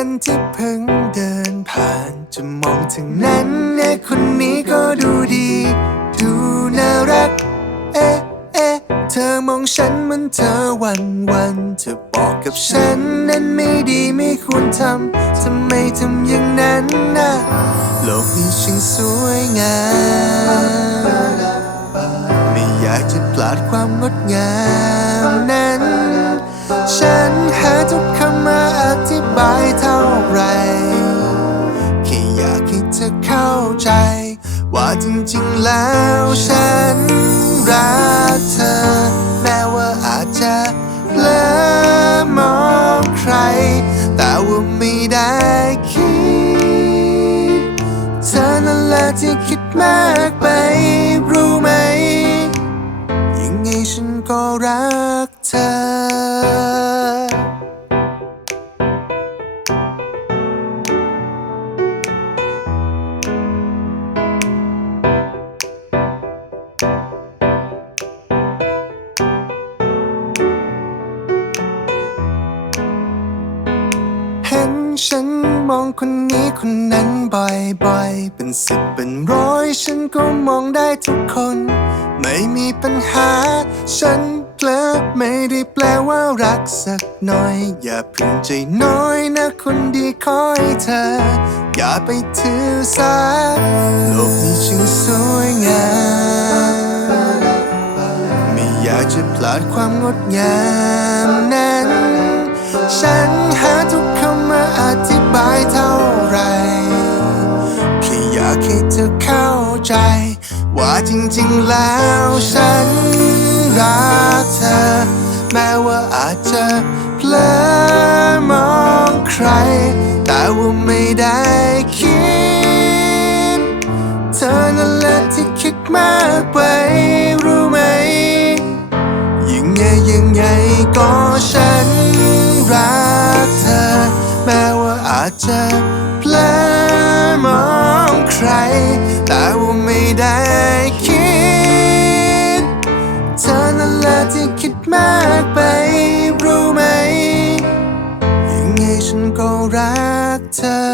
กันที่เพิ่งเดินผ่าน จะมองถึงนั้นเอ๊ะคนนี้ก็ดูดี ดูน่ารัก เอ๊ะเอ๊ะเธอมองฉันเหมือนเธอวันวันเธอบอกกับฉันนั้นไม่ดีไม่ควรทำทำไมทำอย่างนั้นนะโลกนี้ช่างสวยงามไม่อยากจะพลาดความงดงาม ใจ ว่าจริงๆแล้วฉันรักเธอ แม้ว่าอาจจะเพลอมองใคร แต่ว่าไม่ได้คิด เธอนั่นแหละที่คิดมากไปรู้ไหม ฉันมองคนนี้คนนั้นบ่อยๆ เป็นสิบเป็นร้อย ฉันก็มองได้ทุกคน ไม่มีปัญหา ฉันเพลอไม่ได้แปลว่ารักสักหน่อย อย่าพึงใจน้อยนะคนดีคอยเธอ อย่าไปถือสาโลกนี้ช่างสวยงาม ไม่อยากจะพลาดความงดงามนั้น ฉัน จะเข้าใจ ว่าจริงๆแล้วฉันรักเธอ แม้ว่าอาจจะเพลอมองใคร แต่ว่าไม่ได้คิด เธอนั่นแหละที่คิดมากไปรู้ไหม ยังไงยังไงก็ฉันรักเธอ แม้ว่าอาจจะ ได้คิด เธอนั่นแหละที่คิดมากไปรู้ไหม ยังไงฉันก็รักเธอ